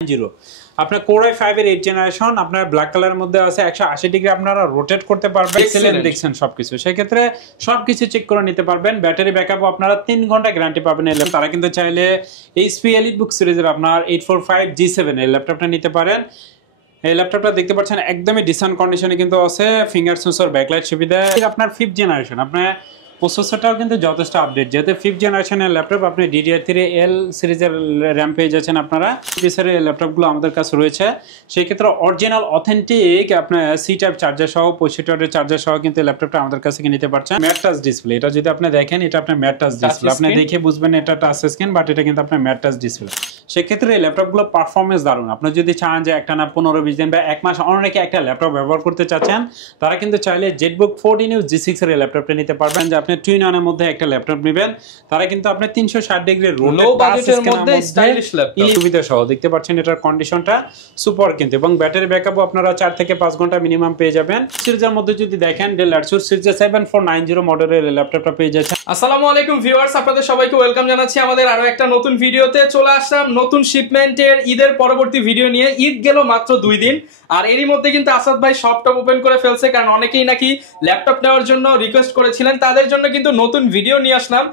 Zero আপনার core i5 এর 8 generation আপনার ব্ল্যাক কালারের মধ্যে আছে 180 ডিগ্রি আপনারা রোটেট করতে পারবেন এক্সেলেন্ট দেখছেন সবকিছু সেই ক্ষেত্রে সবকিছু চেক করে নিতে পারবেন ব্যাটারি ব্যাকআপও আপনারা 3 ঘন্টা গ্যারান্টি পাবেন তারা কিন্তু চাইলে এইচপি এলিটবুক সিরিজের আপনার 845G7 এর ল্যাপটপটা নিতে পারেন এই ল্যাপটপটা দেখতে পাচ্ছেন একদমই ডিসেন্ট কন্ডিশনে কিন্তু আছে ফিঙ্গার সেন্সর ব্যাকলাইট সুবিধা আপনার 5th জেনারেশন আপনার প্রসেসরটাও কিন্তু যথেষ্ট আপডেট যেহেতু 5th জেনারেশনের ল্যাপটপ আপনি DDR3L সিরিজের র্যাম পেয়ে যাচ্ছেন আপনারা পিসের ল্যাপটপগুলো আমাদের কাছে রয়েছে সেই ক্ষেত্রে অরিজিনাল অথেন্টিক আপনার সি টাইপ চার্জার সহ 65 ওয়াটের চার্জার সহ কিন্তু ল্যাপটপটা আমাদের কাছে নিতে পারছেন ম্যাট টাচ ডিসপ্লে এটা যদি আপনি দেখেন এটা আপনার ম্যাট টাচ ডিসপ্লে আপনি দেখে বুঝবেন এটা টাচ স্ক্রিন বাট এটা কিন্তু আপনার ম্যাট টাচ ডিসপ্লে সেই ক্ষেত্রে এই ল্যাপটপগুলো পারফরম্যান্স দারুণ আপনি যদি চান যে একটা না 15-20 দিন বা এক মাস অনেকে একটা ল্যাপটপ ব্যবহার করতে চাচ্ছেন তারা কিন্তু চাইলে জেটবুক 14U G6 এর ল্যাপটপটা নিতে পারবেন যে আপনি টুইন-অনের মধ্যে একটা ল্যাপটপ নেবেন তারা কিন্তু আপনি 360 ডিগ্রি লো বাজেটের মধ্যে স্টাইলিশ ল্যাপটপ সুবিধা সহ দেখতে পাচ্ছেন এটার কন্ডিশনটা সুপার কিন্তু এবং ব্যাটারি ব্যাকআপও আপনারা 4 থেকে 5 ঘন্টা মিনিমাম পেয়ে যাবেন সিরিজের মধ্যে যদি দেখেন ডেল Asus সিরিজ 7490 মডেলের ল্যাপটপটা পেয়ে যাচ্ছেন আসসালামু আলাইকুম ভিউয়ার্স আপনাদের সবাইকে ওয়েলকাম জানাচ্ছি আমাদের আরো একটা নতুন ভিডিওতে চলে আসলাম নতুন শিপমেন্টের ঈদের পরবর্তী ভিডিও নিয়ে ঈদ গেল মাত্র 2 দিন আর এরই মধ্যে কিন্তু আসাদ ভাই শপটা ওপেন করে ফেলছে কারণ অনেকেই নাকি ল্যাপটপ নেওয়ার জন্য রিকোয়েস্ট করেছিলেন তাদের জন্য কিন্তু নতুন ভিডিও নিয়ে আসলাম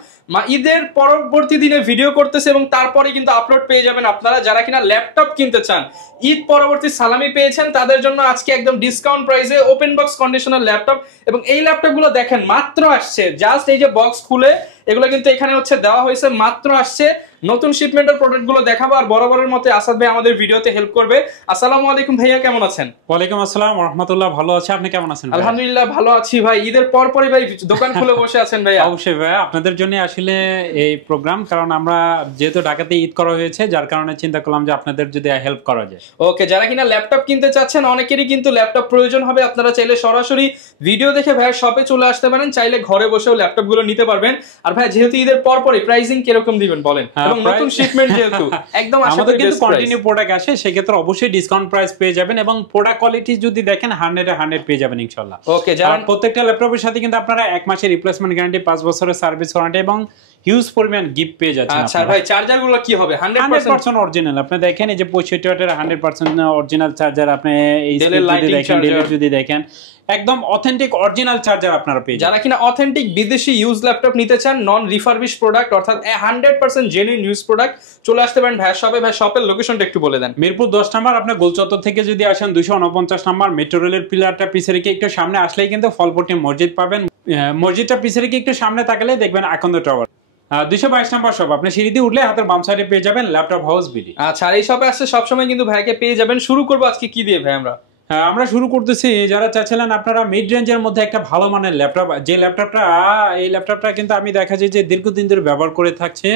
ঈদের পরবর্তী দিনে ভিডিও করতেছে এবং তারপরে কিন্তু আপলোড পেয়ে যাবেন আপনারা যারা কিনা ল্যাপটপ কিনতে চান ঈদ পরবর্তী সালামি পেয়েছেন তাদের জন্য আজকে একদম ডিসকাউন্ট প্রাইসে ওপেন বক্স কন্ডিশনার ল্যাপটপ এবং এই ল্যাপটপগুলো দেখেন মাত্র আসছে জাস্ট এই যে বক্স খুলে এগুলো কিন্তু এখানে হচ্ছে দেওয়া হয়েছে মাত্র আসছে নতুন শিপমেন্টের প্রোডাক্টগুলো দেখাবো আর বরাবরের মতো আসাদ ভাই আমাদের ভিডিওতে হেল্প করবে আসসালামু আলাইকুম ভাইয়া কেমন আছেন ওয়ালাইকুম আসসালাম ওয়া রাহমাতুল্লাহ ভালো আছি আপনি কেমন আছেন আলহামদুলিল্লাহ ভালো আছি ভাই ঈদের পরপরই ভাই দোকান খুলে বসে আছেন ভাই অবশ্যই ভাই আপনাদের জন্য আসলে এই প্রোগ্রাম কারণ আমরা যেহেতু ঢাকাতে ঈদ করা হয়েছে যার কারণে চিন্তা করলাম যে আপনাদের যদি হেল্প করা যায় ওকে যারা কিনা ল্যাপটপ কিনতে চাচ্ছেন অনেকেরই কিন্তু ল্যাপটপ প্রয়োজন হবে আপনারা চাইলে সরাসরি ভিডিও দেখে ভাইয়ের শপে চলে আসতে পারেন চাইলে ঘরে বসেও ল্যাপটপগুলো নিতে পারবেন আর ভাই যেহেতু ঈদের পরপরই প্রাইসিং কিরকম দিবেন বলেন এবং নতুন শিপমেন্ট যেহেতু একদম আমাদের কিন্তু কন্টিনিউ প্রোডাক্ট আসে সেই ক্ষেত্রে অবশ্যই ডিসকাউন্ট প্রাইস পেয়ে যাবেন এবং প্রোডাক্ট কোয়ালিটি যদি দেখেন 100 পেয়ে যাবেন ইনশাআল্লাহ ওকে যারা প্রত্যেকটা ল্যাপটপের সাথে কিন্তু আপনারা 1 মাসের রিপ্লেসমেন্ট গ্যারান্টি 5 বছরের সার্ভিস ওয়ারেন্টি এবং হিউজ পরিমাণ গিফট পেয়ে যাচ্ছেন আচ্ছা ভাই চার্জারগুলো কি হবে 100% অরিজিনাল আপনি দেখেন এই যে 65 ওয়াটের 100% অরিজিনাল চার্জার আপনি এই যদি দেখেন একদম অথেন্টিক অরিজিনাল চার্জার আপনারা পেয়ে যারা কিনা অথেন্টিক বিদেশি ইউজ ল্যাপটপ নিতে চান নন রিফারবিশ প্রোডাক্ট অর্থাৎ 100% জেনুইন ইউজ প্রোডাক্ট চলে আসতে পারেন ভাই শপের লোকেশনটা একটু বলে দেন মিরপুর 10 নম্বর আপনি গোলচত্বর থেকে যদি আসেন 249 নম্বর মেট্রো রেলের পিলারটা পিছে রেখে একটু সামনে আসলেই কিন্তু ফলপট্টি মসজিদ পাবেন মসজিদটা পিছে রেখে একটু সামনে তাকালে দেখবেন আকন্দ টাওয়ার 222 নম্বর শপ আপনি সিঁড়ি দিয়ে উঠলে হাতের বাম সাইডে পেয়ে যাবেন ল্যাপটপ হাউস বিডি আচ্ছা আর এই শপে আসছে সবসময় কিন্তু ভাইকে পেয়ে যাবেন শুরু করবো আজকে কি দিয়ে ভাই আমরা শুরু করতেছি যারা চাচ্ছিলেন আপনারা মিড রেঞ্জের মধ্যে একটা ভালো মানের ল্যাপটপ যে ল্যাপটপটা কিন্তু আমি দেখা যায় যে দীর্ঘদিন ধরে ব্যবহার করে থাকছে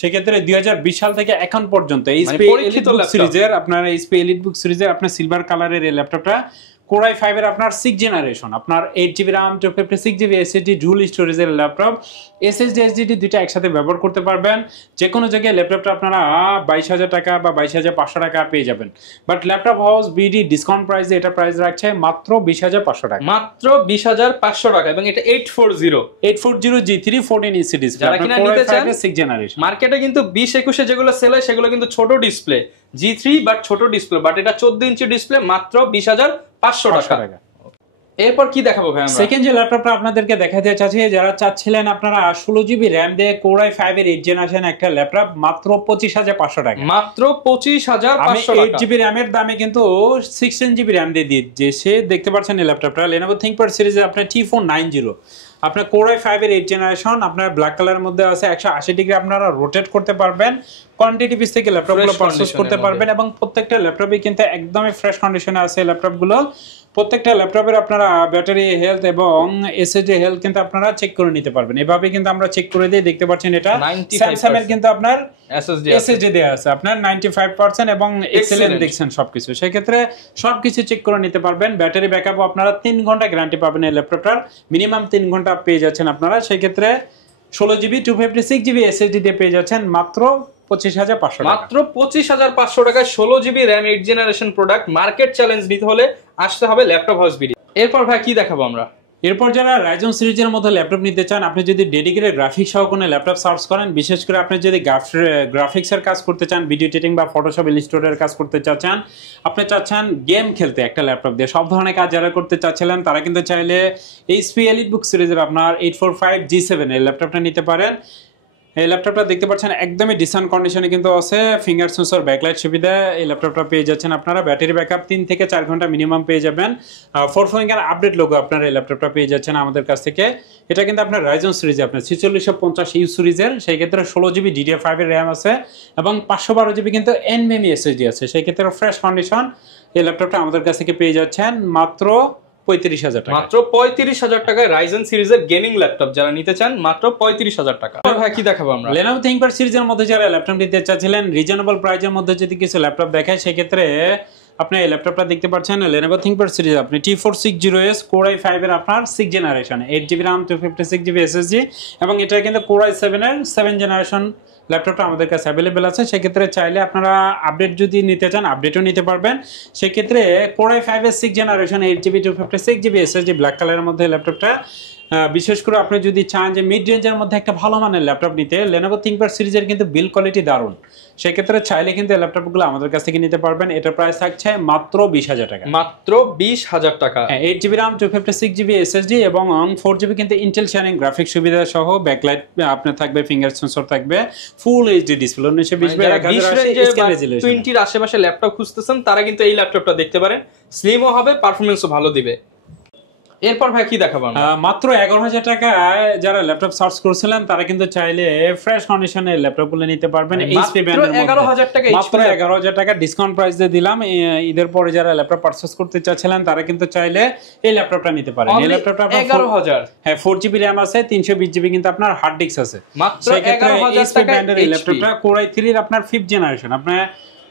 সেক্ষেত্রে 2020 সাল থেকে এখন পর্যন্ত এইচপি এলিটবুক সিরিজের আপনার সিলভার কালারের এই ল্যাপটপটা কোর i5 এর আপনার 6th জেনারেশন আপনার 8GB RAM 256GB SSD dual স্টোরেজের ল্যাপটপ SSD SSD দুইটা একসাথে ব্যবহার করতে পারবেন যে কোনো জায়গায় ল্যাপটপটা আপনারা 22,000 টাকা বা 22,500 টাকা পেয়ে যাবেন but laptop house BD discount প্রাইসে এটা প্রাইস রাখছে মাত্র 20,500 টাকা মাত্র 20,500 টাকা এবং এটা 840 G3 14 ডিসপ্লে যারা কিনা নিতে চান 6th জেনারেশন মার্কেটে কিন্তু 20-21 এ যেগুলো সেল হয় সেগুলো কিন্তু ছোট ডিসপ্লে G3 বাট ছোট ডিসপ্লে বাট এটা 14 ইঞ্চি ডিসপ্লে মাত্র 20,500 টাকা এরপর কি দেখাবো ভাই আমরা সেকেন্ড যে ল্যাপটপটা আপনাদেরকে দেখাতে চাচ্ছি যারা চাচ্ছিলেন আপনারা 16GB RAM দিয়ে কোর i5 এর 8 জেনারেশন একটা ল্যাপটপ মাত্র 25,500 টাকা মাত্র 25,500 টাকা 8GB RAM এর দামে কিন্তু 16GB RAM দিয়ে দিয়েছে দেখতে পাচ্ছেন এই ল্যাপটপটা Lenovo ThinkPad সিরিজে আপনার T490 আপনার কোর i5 এর 8 জেনারেশন আপনার ব্ল্যাক কালারের মধ্যে আছে 180 ডিগ্রি আপনারা রোটেট করতে পারবেন কোয়ান্টিটি পিস থেকে ল্যাপটপগুলো পারচেজ করতে পারবেন এবং প্রত্যেকটা ল্যাপটপই কিন্তু একদমই ফ্রেশ কন্ডিশনে আছে ল্যাপটপগুলো প্রত্যেকটা ল্যাপটপের আপনারা ব্যাটারি হেলথ এবং এসএসডি হেলথ কিন্তু আপনারা চেক করে নিতে পারবেন এভাবে কিন্তু আমরা চেক করে দিয়ে দেখতে পাচ্ছেন এটা স্যামসাং এর কিন্তু আপনার এসএসডি দেয়া আছে আপনার 95% এবং এক্সেলেন্ট দেখছেন সবকিছু সেই ক্ষেত্রে সবকিছু চেক করে নিতে পারবেন ব্যাটারি ব্যাকআপও আপনারা 3 ঘন্টা গ্যারান্টি পাবেন এই ল্যাপটপটার মিনিমাম 3 ঘন্টা পেয়ে যাচ্ছেন আপনারা সেই ক্ষেত্রে 16GB 256GB এসএসডি দিয়ে পেয়ে যাচ্ছেন মাত্র 25,500 মাত্র 25,500 টাকায় 16GB RAM 8 generation product market challenge নিতে হলে আসতে হবে ল্যাপটপ হাউস বিডি এরপর ভাই কি দেখাবো আমরা এরপর যারা রাইজন সিরিজের মধ্যে ল্যাপটপ নিতে চান, আপনি যদি ডেডিকেটেড গ্রাফিক্স সহ কোনো ল্যাপটপ সার্চ করেন, বিশেষ করে আপনি যদি গ্রাফিক্সের কাজ করতে চান, ভিডিও এডিটিং বা ফটোশপ ইলাস্ট্রেটরের কাজ করতে চাচ্ছেন, আপনি চাচ্ছেন গেম খেলতে একটা ল্যাপটপ দিয়ে, সব ধরনের কাজ যারা করতে চাচ্ছিলেন তারা কিন্তু চাইলে এইচপি এলিটবুক সিরিজের আপনার 845G7 এই ল্যাপটপটা নিতে পারেন। এই ল্যাপটপটা দেখতে পাচ্ছেন একদমই ডিসেন্ট কন্ডিশনে কিন্তু আছে, ফিঙ্গার সেন্সর ব্যাকলাইট সুবিধা এই ল্যাপটপটা পেয়ে যাচ্ছেন আপনারা। ব্যাটারি ব্যাকআপ 3 থেকে 4 ঘন্টা মিনিমাম পেয়ে যাবেন। 4 ফিঙ্গার আপডেট লোগো আপনারা এই ল্যাপটপটা পেয়ে যাচ্ছেন আমাদের কাছ থেকে। এটা কিন্তু আপনার রাইজন সিরিজে আপনার 4650U সিরিজের, সেই ক্ষেত্রে 16GB DDR5 এর র্যাম আছে এবং 512GB কিন্তু NVMe SSD আছে, সেই ক্ষেত্রে ফ্রেশ কন্ডিশন এই ল্যাপটপটা আমাদের কাছ থেকে পেয়ে যাচ্ছেন মাত্র 35,000 টাকা। মাত্র 35,000 টাকায় রাইজেন সিরিজের গেমিং ল্যাপটপ যারা নিতে চান মাত্র 35,000 টাকা। ভাই কি দেখাবো আমরা? Lenovo ThinkPad সিরিজের মধ্যে যারা ল্যাপটপ নিতে চাচ্ছিলেন রিজনেবল প্রাইসের মধ্যে যদি কিছু ল্যাপটপ দেখায়, সেই ক্ষেত্রে আপনি এই ল্যাপটপটা দেখতে পাচ্ছেন Lenovo ThinkPad সিরিজ আপনি T460S Core i5 এর আপনার 6 generation 8GB RAM 256GB SSD এবং এটা কিন্তু Core i7 এর 7 জেনারেশন ল্যাপটপটা আমাদের কাছে অ্যাভেলেবেল আছে। সেক্ষেত্রে চাইলে আপনারা আপডেট যদি নিতে চান আপডেটও নিতে পারবেন। সেক্ষেত্রে Core i5 এর 6 generation 8GB 256GB SSD black কালারের মধ্যে ল্যাপটপটা, বিশেষ করে আপনি যদি চান যে মিড রেঞ্জের মধ্যে একটা ভালো মানের ল্যাপটপ নিতে, Lenovo ThinkPad সিরিজের কিন্তু বিল কোয়ালিটি দারুণ, সেক্ষেত্রে চাইলে কিন্তু এই ল্যাপটপগুলো আমাদের কাছ থেকে নিতে পারবেন। এটার প্রাইস থাকছে মাত্র 20,000 টাকা। মাত্র 20,000 টাকা। 8GB RAM 256GB SSD এবং 4GB কিন্তু ইন্টেল শাইনিং গ্রাফিক্স সুবিধা সহ, ব্যাকলাইট আপনার থাকবে, ফিঙ্গার সেন্সর থাকবে, ফুল এইচডি ডিসপ্লে 1920 আশেপাশে ল্যাপটপ খুঁজতেছেন তারা কিন্তু এই ল্যাপটপটা দেখতে পারেন, স্লিমও হবে, পারফরম্যান্সও ভালো দিবে। এরপর ভাই কি দেখাবো আমরা? মাত্র 11,000 টাকায় যারা ল্যাপটপ সার্চ করছিলেন তারা কিন্তু চাইলে ফ্রেশ কন্ডিশনে ল্যাপটপগুলো নিতে পারবেন। এইচপি ব্র্যান্ডের মধ্যে 11,000 টাকা, মাত্র 11,000 টাকা ডিসকাউন্ট প্রাইস দিয়ে দিলাম। ঈদের পরে যারা ল্যাপটপ পারচেজ করতে চাচ্ছিলেন তারা কিন্তু চাইলে এই ল্যাপটপটা নিতে পারেন। এই ল্যাপটপটা 11,000, হ্যাঁ 4GB RAM আছে, 320GB কিন্তু আপনার হার্ড ডিস্ক আছে। মাত্র 11,000 টাকা ব্র্যান্ডের এই ল্যাপটপটা Core i3 এর আপনার 5th জেনারেশন, আপনার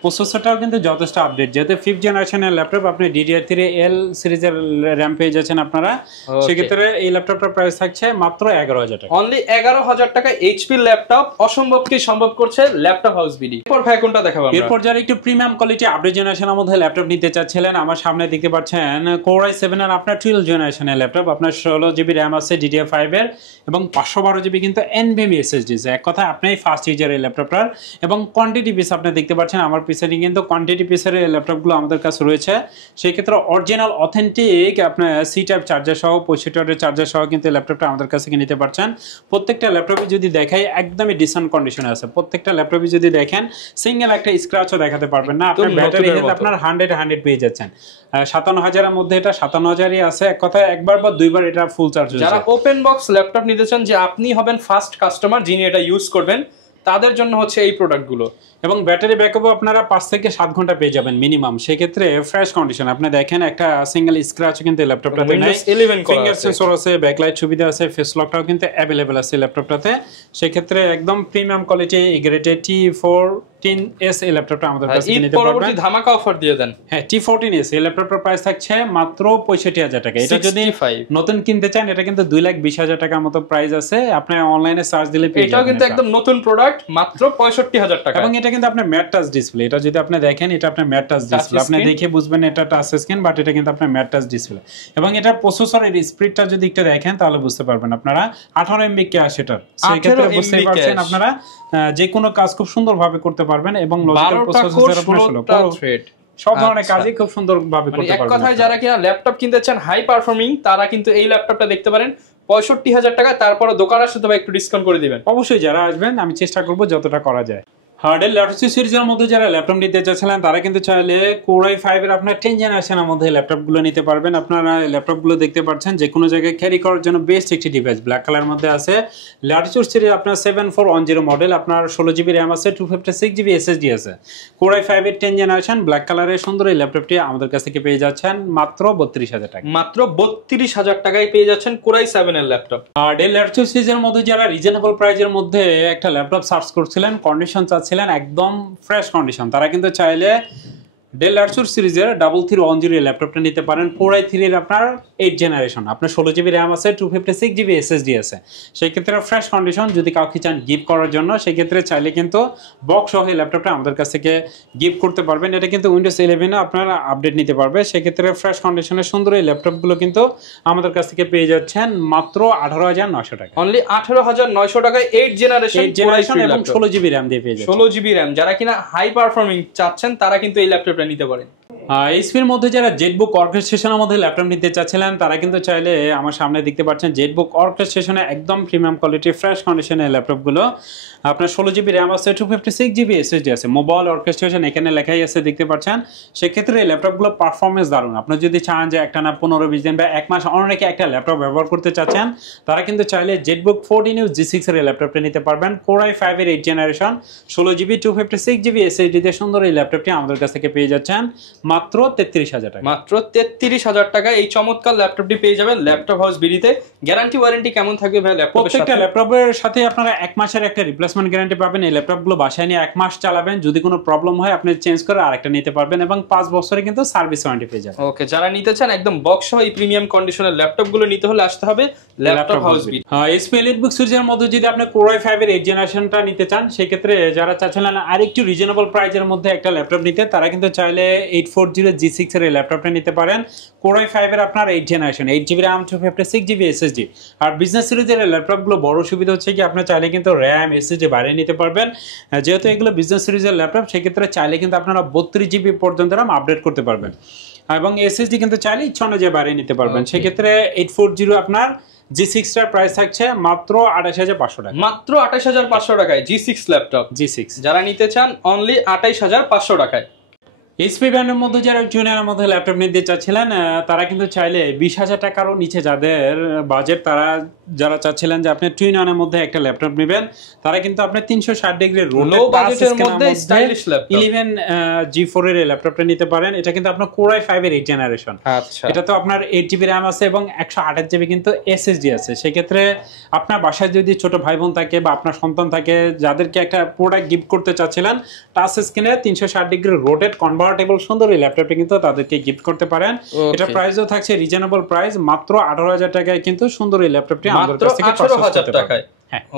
প্রসেসরটাও কিন্তু যথেষ্ট আপডেট, যেহেতু 5th জেনারেশনের ল্যাপটপ আপনি DDR3L সিরিজের র্যাম পেয়ে যাচ্ছেন আপনারা। সেক্ষেত্রে এই ল্যাপটপটার প্রাইস থাকছে মাত্র 11,000 টাকা। অনলি 11,000 টাকা এইচপি ল্যাপটপ, অসম্ভবকে সম্ভব করছে ল্যাপটপ হাউস বিডি। এরপর ভাই কোনটা দেখাবো আমরা? এরপর যারা একটু প্রিমিয়াম কোয়ালিটি আপডেট জেনারেশনের মধ্যে ল্যাপটপ নিতে চাচ্ছিলেন, আমার সামনে দেখতে পাচ্ছেন Core i7 এর আপনার 12 জেনারেশনের ল্যাপটপ, আপনার 16GB র্যাম আছে DDR5 এর এবং 512GB কিন্তু NVMe SSD আছে। এক কথা আপনি ফার্স্ট ইউজার এই ল্যাপটপটার এবং কোয়ান্টিটি পিস আপনি দেখতে পাচ্ছেন আমার পিছনে কিন্তু কোয়ান্টিটি পিসের ল্যাপটপগুলো আমাদের কাছে রয়েছে। সেই ক্ষেত্রে অরিজিনাল অথেন্টিক আপনার সি টাইপ চার্জার সহ 65 ওয়াটের চার্জার সহ কিন্তু ল্যাপটপটা আমাদের কাছে নিতে পারছেন। প্রত্যেকটা ল্যাপটপে যদি দেখাই একদমই ডিসেন্ট কন্ডিশনে আছে, প্রত্যেকটা ল্যাপটপে যদি দেখেন সিঙ্গেল একটা স্ক্র্যাচও দেখাতে পারবেন না। আপনার ব্যাটারি হেলথ আপনার 100 পেয়ে যাচ্ছেন। 57,000 এর মধ্যে এটা 57,000ই আছে। এক কথায় একবার বা দুইবার এটা ফুল চার্জ হয়ে যায়। যারা ওপেন বক্স ল্যাপটপ নিতে চান, যে আপনি হবেন ফার্স্ট কাস্টমার যিনি এটা ইউজ করবেন, তাদের জন্য হচ্ছে এই প্রোডাক্টগুলো। এবং ব্যাটারি ব্যাকআপও আপনারা 5 থেকে 7 ঘন্টা পেয়ে যাবেন মিনিমাম। সেক্ষেত্রে ফ্রেশ কন্ডিশন আপনি দেখেন একটা সিঙ্গেল স্ক্র্যাচ কিন্তু ল্যাপটপটাতে নাই, ফিঙ্গার সেন্সর আছে, ব্যাকলাইট সুবিধা আছে, ফেস লকটাও কিন্তু অ্যাভেলেবেল আছে ল্যাপটপটাতে। সেক্ষেত্রে একদম প্রিমিয়াম কোয়ালিটি গ্রেডেড T14S এই ল্যাপটপটা আমাদের কাছে নিতে পারবেন। পরবর্তী ধামাকা অফার দিয়ে দেন। হ্যাঁ T14S এই ল্যাপটপটার প্রাইস থাকছে মাত্র 65,000 টাকা। এটা যদি নতুন কিনতে চান এটা কিন্তু 2,20,000 টাকার মতো প্রাইস আছে, আপনি অনলাইনে সার্চ দিলে পেয়ে যাবেন। এটাও কিন্তু একদম নতুন প্রোডাক্ট, মাত্র 65,000 টাকা। এবং এটা কিন্তু আপনার ম্যাট টাচ ডিসপ্লে, এটা যদি আপনি দেখেন এটা আপনার ম্যাট টাচ ডিসপ্লে, আপনি দেখে বুঝবেন এটা টাচ স্ক্রিন, বাট এটা কিন্তু আপনার ম্যাট টাচ ডিসপ্লে। এবং এটা প্রসেসরের স্পিডটা যদি একটু দেখেন তাহলে বুঝতে পারবেন আপনারা 18 MB ক্যাশ এটার। সেই ক্ষেত্রে বুঝতে পারছেন আপনারা যে কোনো কাজ খুব সুন্দরভাবে করতে পারবেন এবং লজিক্যাল প্রসেসরের উপর সব ধরনের কাজই খুব সুন্দরভাবে করতে পারবেন। এক কথায় যারা কিনা ল্যাপটপ কিনতে চান হাই পারফর্মিং, তারা কিন্তু এই ল্যাপটপটা দেখতে পারেন 65,000 টাকা। তারপরে দোকান আসলে তো একটু ডিসকাউন্ট করে দিবেন। অবশ্যই যারা আসবেন আমি চেষ্টা করব যতটা করা যায়। হার্ডেল ল্যাপটপ সিরিজের মধ্যে যারা ল্যাপটপ নিতে চাচ্ছিলেন তারা কিন্তু চাইলে Core i5 এর আপনার 10 জেনারেশনের মধ্যে ল্যাপটপগুলো নিতে পারবেন। আপনারা ল্যাপটপগুলো দেখতে পাচ্ছেন যে কোনো জায়গায় ক্যারি করার জন্য বেস্ট একটি ডিভাইস, ব্ল্যাক কালার মধ্যে আছে। ল্যাটিটিউড সিরিজ আপনার 7410 মডেল, আপনার 16GB RAM আছে, 256GB SSD আছে। Core i5 এর 10 জেনারেশন ব্ল্যাক কালারের সুন্দর এই ল্যাপটপটি আমাদের কাছ থেকে পেয়ে যাচ্ছেন মাত্র 32,000 টাকা। মাত্র 32,000 টাকায় পেয়ে যাচ্ছেন Core i7 এর ল্যাপটপ। আর ডেল ল্যাপটপ সিরিজের মধ্যে যারা রিজনেবল প্রাইসের মধ্যে একটা ল্যাপটপ সার্চ করছিলেন, কন্ডিশন চাচ্ছিলেন একদম ফ্রেশ কন্ডিশন, তারা কিন্তু চাইলে ডেল আরসুর সিরিজের 3310 ল্যাপটপটা নিতে পারেন। কোর i3 এর আপনার 8 জেনারেশন, আপনার 16GB র্যাম আছে, 256GB SSD আছে। সেই ক্ষেত্রে ফ্রেশ কন্ডিশন, যদি কাউকে চান গিফট করার জন্য সেই ক্ষেত্রে চাইলে কিন্তু বক্স সহ এই ল্যাপটপটা আমাদের কাছ থেকে গিফট করতে পারবেন। এটা কিন্তু উইন্ডোজ 11 আপনারা আপডেট নিতে পারবে। সেই ক্ষেত্রে ফ্রেশ কন্ডিশনের সুন্দর এই ল্যাপটপগুলো কিন্তু আমাদের কাছ থেকে পেয়ে যাচ্ছেন মাত্র 18,900 টাকা। অনলি 18,900 টাকায় 8 জেনারেশন এবং 16GB র্যাম দিয়ে পেয়ে যাচ্ছেন। 16GB র্যাম, যারা কিনা হাই পারফর্মিং চাচ্ছেন তারা কিন্তু এই ল্যাপটপটা নিতে পারেন। এইচপির মধ্যে যারা জেটবুক অর্কেস্ট্রেশনের মধ্যে ল্যাপটপ নিতে চাচ্ছিলেন তারা কিন্তু চাইলে আমার সামনে দেখতে পাচ্ছেন জেটবুক অর্কেস্ট্রেশনে একদম প্রিমিয়াম কোয়ালিটির ফ্রেশ কন্ডিশনের ল্যাপটপগুলো। আপনার 16GB র্যাম আছে, 256GB SSD আছে, মোবাইল অর্কেস্ট্রেশন এখানে লেখাই আছে দেখতে পাচ্ছেন। সেক্ষেত্রে এই ল্যাপটপগুলো পারফরমেন্স দারুণ। আপনি যদি চান যে একটানা 15-20 দিন বা এক মাস অনেকে একটা ল্যাপটপ ব্যবহার করতে চাচ্ছেন তারা কিন্তু চাইলে জেটবুক 14U G6 এর ল্যাপটপটা নিতে পারবেন। কোর i5 এর 8 জেনারেশন, 16GB 256GB SSD দিয়ে সুন্দর এই ল্যাপটপটি আমাদের কাছ থেকে পেয়ে যাচ্ছেন মাত্র 33,000 টাকা। মাত্র 33,000 টাকায় এই চমৎকার ল্যাপটপটি পেয়ে যাবেন ল্যাপটপ হাউস বিডিতে। গ্যারান্টি ওয়ারেন্টি কেমন থাকবে ভাই ল্যাপটপের সাথে? প্রত্যেকটা ল্যাপটপের সাথে আপনারা 1 মাসের একটা রিপ্লেসমেন্ট গ্যারান্টি পাবেন। এই ল্যাপটপগুলো বাসায় নিয়ে 1 মাস চালাবেন, যদি কোনো প্রবলেম হয় আপনি চেঞ্জ করে আরেকটা নিতে পারবেন এবং 5 বছরে কিন্তু সার্ভিস ওয়ারেন্টি পেয়ে যাবেন। ওকে, যারা নিতে চান একদম বক্স সহ এই প্রিমিয়াম কন্ডিশনের ল্যাপটপগুলো নিতে হলে আসতে হবে laptop house BD. HP EliteBook সিরিজের মধ্যে যদি আপনি কোর i5 এর 8 জেনারেশনটা নিতে চান সেই ক্ষেত্রে যারা চাচ্ছিলেন আরেকটু রিজনেবল প্রাইসের মধ্যে একটা ল্যাপটপ নিতে তারা কিন্তু চাইলে 840 G6 এর ল্যাপটপটা নিতে পারেন। কোর i5 এর আপনার 8 generation, 8GB RAM, 256GB SSD। আর বিজনেস সিরিজের ল্যাপটপগুলো বড় সুবিধা হচ্ছে কি আপনি চাইলে কিন্তু RAM SSD বাইরে নিতে পারবেন। যেহেতু এগুলো বিজনেস সিরিজের ল্যাপটপ সেক্ষেত্রে চাইলে কিন্তু আপনারা 32GB পর্যন্ত RAM আপডেট করতে পারবেন এবং SSD কিন্তু চাইলে ইচ্ছা অনুযায়ী বাইরে নিতে পারবেন। সেক্ষেত্রে 840 আপনার G6 টার প্রাইস থাকছে মাত্র 28,500 টাকা। মাত্র 28,500 টাকায় G6 ল্যাপটপ। G6 যারা নিতে চান অনলি 28,500 টাকায়। এইচপি ব্র্যান্ডের মধ্যে যারা জুনিয়রের মধ্যে ল্যাপটপ নিতে চাচ্ছিলেন তারা কিন্তু চাইলে 20,000 টাকারও নিচে যাদের বাজেট তারা যারা চাচ্ছিলেন যে আপনি টুইন-অনের মধ্যে একটা ল্যাপটপ নেবেন তারা কিন্তু আপনি 360 ডিগ্রি লো বাজেটের মধ্যে স্টাইলিশ ল্যাপটপ 11 G4 এর ল্যাপটপটা নিতে পারেন। এটা কিন্তু আপনার কোর i5 এর 8 জেনারেশন। আচ্ছা, এটা তো আপনার 8GB RAM আছে এবং 128GB কিন্তু SSD আছে। সেই ক্ষেত্রে আপনার বাসায় যদি ছোট ভাই বোন থাকে বা আপনার সন্তান থাকে যাদেরকে একটা প্রোডাক্ট গিফট করতে চাচ্ছিলেন টাচ স্ক্রিনে 360 ডিগ্রি রোটেট কনভার্টেবল সুন্দর এই ল্যাপটপটা কিন্তু তাদেরকে গিফট করতে পারেন। এটা প্রাইসও থাকছে রিজনেবল প্রাইস, মাত্র 18,000 টাকায় কিন্তু সুন্দর এই ল্যাপটপটি আমাদের কাছ থেকে পারচেজ করতে পারবেন।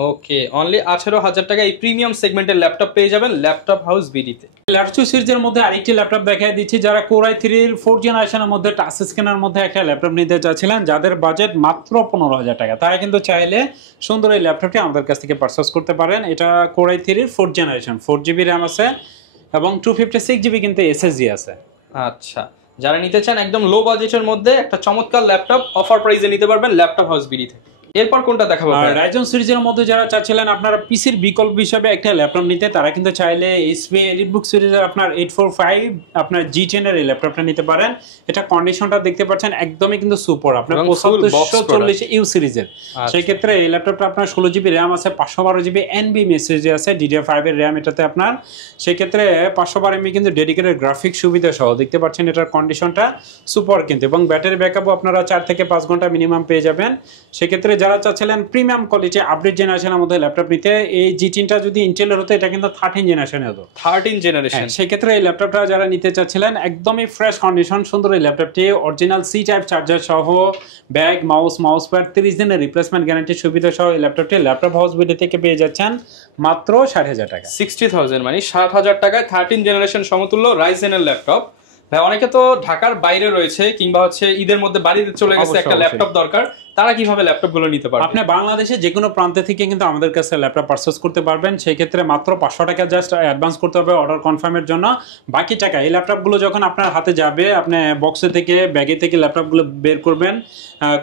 ওকে, অনলি 18,000 টাকা এই প্রিমিয়াম সেগমেন্টের ল্যাপটপ পেয়ে যাবেন ল্যাপটপ হাউস বিডিতে। ল্যাপটপ সিরিজের মধ্যে আরেকটি ল্যাপটপ দেখাই দিচ্ছি যারা কোর i3 এর 4 জেনারেশনের মধ্যে টাচ স্ক্রিনের মধ্যে একটা ল্যাপটপ নিতে চাচ্ছিলেন যাদের বাজেট মাত্র 15,000 টাকা তারা কিন্তু চাইলে সুন্দর এই ল্যাপটপটি আমাদের কাছ থেকে পারচেজ করতে পারেন। এটা কোর i3 এর 4 জেনারেশন, 4GB RAM আছে এবং 256GB কিন্তু SSD আছে। আচ্ছা, যারা নিতে চান একদম লো বাজেটের মধ্যে একটা চমৎকার ল্যাপটপ অফার প্রাইসে নিতে পারবেন ল্যাপটপ হাউস বিডি থেকে। এরপর কোনটা দেখাবো? রাইজন সিরিজের মধ্যে যারা চাচ্ছিলেন আপনারা পিসির বিকল্প হিসেবে একটা ল্যাপটপ নিতে তারা কিন্তু চাইলে এইচপি এলিটবুক সিরিজের আপনার 845 আপনার G10 এর ল্যাপটপটা নিতে পারেন। এটা কন্ডিশনটা দেখতে পাচ্ছেন একদমই কিন্তু সুপার, আপনার 7540U সিরিজের। সেই ক্ষেত্রে এই ল্যাপটপটা আপনার 16GB RAM আছে, 512GB NVMe SSD আছে, DDR5 এর RAM এটাতে আপনার। সেই ক্ষেত্রে 512 MB কিন্তু ডেডিকেটেড গ্রাফিক সুবিধা সহ দেখতে পাচ্ছেন এটার কন্ডিশনটা সুপার কিন্তু, এবং ব্যাটারি ব্যাকআপও আপনারা 4 থেকে 5 ঘন্টা মিনিমাম পেয়ে যাবেন। সেই ক্ষেত্রে যারা চাচ্ছিলেন প্রিমিয়াম কোয়ালিটি আপডেট জেনারেশনের মধ্যে ল্যাপটপ নিতে এই G10টা যদি ইন্টেলের হতো এটা কিন্তু 13 জেনারেশনে হতো। 13 জেনারেশন। সেই ক্ষেত্রে এই ল্যাপটপটা যারা নিতে চাচ্ছিলেন একদমই ফ্রেশ কন্ডিশন সুন্দর এই ল্যাপটপটি অরিজিনাল C টাইপ চার্জার সহ ব্যাগ মাউস প্যাড 30 দিনের রিপ্লেসমেন্ট গ্যারান্টি সুবিধা সহ এই ল্যাপটপটি ল্যাপটপ হাউস বিডি থেকে পেয়ে যাচ্ছেন মাত্র 60,000 টাকা। 60,000 মানে 60,000 টাকায় 13 জেনারেশন সমতুল্য রাইজেনের ল্যাপটপ। ভাই অনেকে তো ঢাকার বাইরে রয়েছে কিংবা হচ্ছে ঈদের মধ্যে বাড়িতে চলে গেছে, একটা ল্যাপটপ দরকার, তারা কিভাবে ল্যাপটপ গুলো নিতে পারবে? আপনি বাংলাদেশে যে কোনো প্রান্ত থেকে কিন্তু আমাদের কাছে ল্যাপটপ পারচেজ করতে পারবেন। সেই ক্ষেত্রে মাত্র 500 টাকা জাস্ট অ্যাডভান্স করতে হবে অর্ডার কনফার্মের জন্য। বাকি টাকা এই ল্যাপটপগুলো যখন আপনার হাতে যাবে আপনি বক্সে থেকে ব্যাগে থেকে ল্যাপটপগুলো বের করবেন,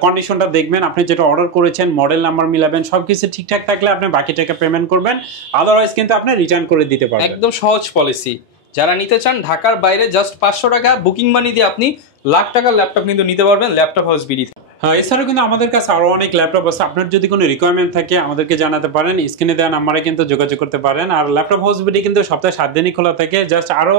কন্ডিশনটা দেখবেন, আপনি যেটা অর্ডার করেছেন মডেল নাম্বার মিলাবেন, সবকিছু ঠিকঠাক থাকলে আপনি বাকি টাকা পেমেন্ট করবেন, আদারওয়াইজ কিন্তু আপনি রিটার্ন করে দিতে পারবেন। একদম সহজ পলিসি। যারা নিতে চান ঢাকার বাইরে জাস্ট 500 টাকা বুকিং মানি দিয়ে আপনি লাখ টাকার ল্যাপটপ কিন্তু নিতে পারবেন ল্যাপটপ হাউস বিডি। হ্যাঁ, এছাড়াও কিন্তু আমাদের কাছে আরো অনেক ল্যাপটপ আছে। আপনার যদি কোনো রিকোয়ারমেন্ট থাকে আমাদেরকে জানাতে পারেন, স্ক্রিনে দেওয়া নাম্বারে কিন্তু যোগাযোগ করতে পারেন। আর ল্যাপটপ হাউস বিডি কিন্তু সপ্তাহে 7 দিনই খোলা থাকে। জাস্ট আরো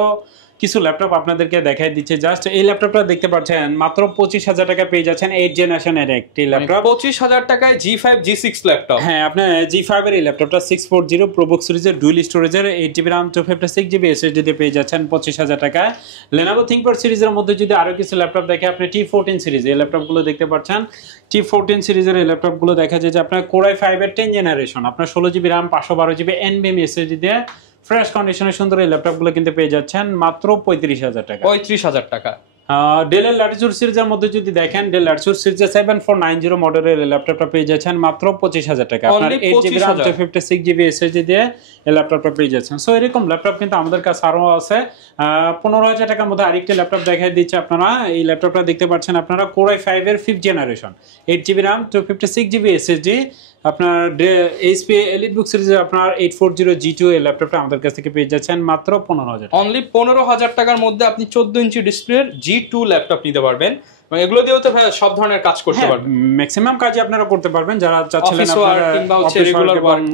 কিছু ল্যাপটপ আপনাদেরকে দেখাই দিচ্ছে। জাস্ট এই ল্যাপটপটা দেখতে পাচ্ছেন মাত্র 25,000 টাকা পেয়ে যাচ্ছেন 8 জেনারেশনের একটি ল্যাপটপ। 25,000 টাকায় G5 G6 ল্যাপটপ। হ্যাঁ, আপনার G5 এর এই ল্যাপটপটা 640 প্রোবুক সিরিজের ডুয়াল স্টোরেজের 8GB RAM 256GB SSD দিয়ে পেয়ে যাচ্ছেন 25,000 টাকায়। Lenovo ThinkPad সিরিজের মধ্যে যদি আরো কিছু ল্যাপটপ দেখে, আপনি T14 সিরিজ এই ল্যাপটপগুলো দেখতে পাচ্ছেন। T14 সিরিজের এই ল্যাপটপগুলো দেখা যায় যে আপনার Core i5 এর 10 জেনারেশন, আপনার 16GB RAM 512GB NVMe SSD দিয়ে ফ্রেশ কন্ডিশনে সুন্দর এই ল্যাপটপগুলো কিন্তু পেয়ে যাচ্ছেন মাত্র 35,000 টাকা। 35,000 টাকা। ডেলের ল্যাটিটিউড সিরিজের মধ্যে যদি দেখেন, ডেল ল্যাটিটিউড সিরিজের 7490 মডেলের ল্যাপটপটা পেয়ে যাচ্ছেন মাত্র 25,000 টাকা। আপনার 8GB RAM 256GB SSD দিয়ে এই ল্যাপটপটা পেয়ে যাচ্ছেন। সো এরকম ল্যাপটপ কিন্তু আমাদের কাছে আরো আছে। 15,000 টাকার মধ্যে আরেকটি ল্যাপটপ দেখাই দিচ্ছে আপনারা। এই ল্যাপটপটা দেখতে পাচ্ছেন আপনারা Core i5 এর 5th generation, 8GB RAM 256GB SSD। আপনার HP EliteBook সিরিজের আপনার 840G2 এই ল্যাপটপটা আমাদের কাছ থেকে পেয়ে যাচ্ছেন মাত্র 15,000 টাকা। অনলি 15,000 টাকার মধ্যে আপনি 14 ইঞ্চি ডিসপ্লের G2 ল্যাপটপ নিতে পারবেন। মানে এগুলো দিয়েও তো ভাই সব ধরনের কাজ করতে পারবেন। ম্যাক্সিমাম কাজই আপনারা করতে পারবেন। যারা চাচ্ছিলেন আপনারা কিংবা হচ্ছে রেগুলার ওয়ার্ক,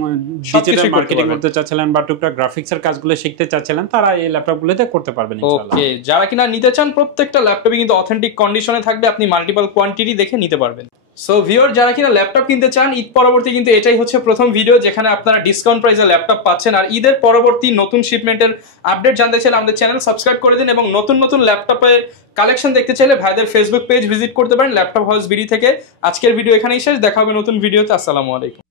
ডিজিটাল মার্কেটিং করতে চাচ্ছিলেন বা টুকটাক গ্রাফিক্সের কাজগুলো শিখতে চাচ্ছিলেন, তারা এই ল্যাপটপগুলোতে করতে পারবেন ইনশাআল্লাহ। ওকে, যারা কিনা নিতে চান প্রত্যেকটা ল্যাপটপই কিন্তু অথেন্টিক কন্ডিশনে থাকবে, আপনি মাল্টিপল কোয়ান্টিটি দেখে নিতে পারবেন। সো ভিউয়ার, যারা কিনা ল্যাপটপ কিনতে চান, ঈদ পরবর্তী কিন্তু এটাই হচ্ছে প্রথম ভিডিও যেখানে আপনারা ডিসকাউন্ট প্রাইসে ল্যাপটপ পাচ্ছেন। আর ঈদের পরবর্তী নতুন শিপমেন্টের আপডেট জানতে চাইলে আমাদের চ্যানেল সাবস্ক্রাইব করে দিন, এবং নতুন নতুন ল্যাপটপের কালেকশন দেখতে চাইলে ভাইদের ফেসবুক পেজ ভিজিট করতে পারেন ল্যাপটপ হাউস বিডি থেকে। আজকের ভিডিও এখানেই শেষ, দেখা হবে নতুন ভিডিওতে। আসসালামু আলাইকুম।